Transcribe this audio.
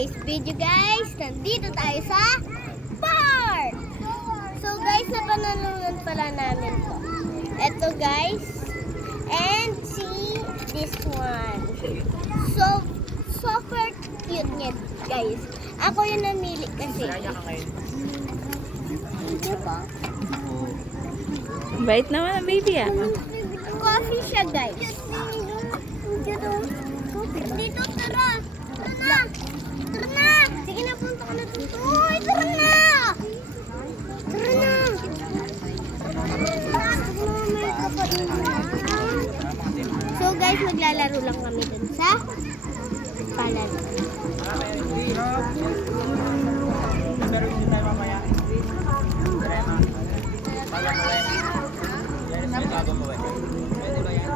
today's video guys, nandito tayo sa park. So guys, napanalunan pala namin to. Ito guys, and see this one. So, super cute niya guys. Ako yung namili kasi. Diba? Bait naman ang baby ah. Coffee siya guys. Dito, tara! Tara na! Tara na! Sige na, punta ka na dito. Uy, tara na! Tara na! So guys, maglalaro lang kami dun sa palaro. Pero hindi tayo mamaya. Pwede ba yan?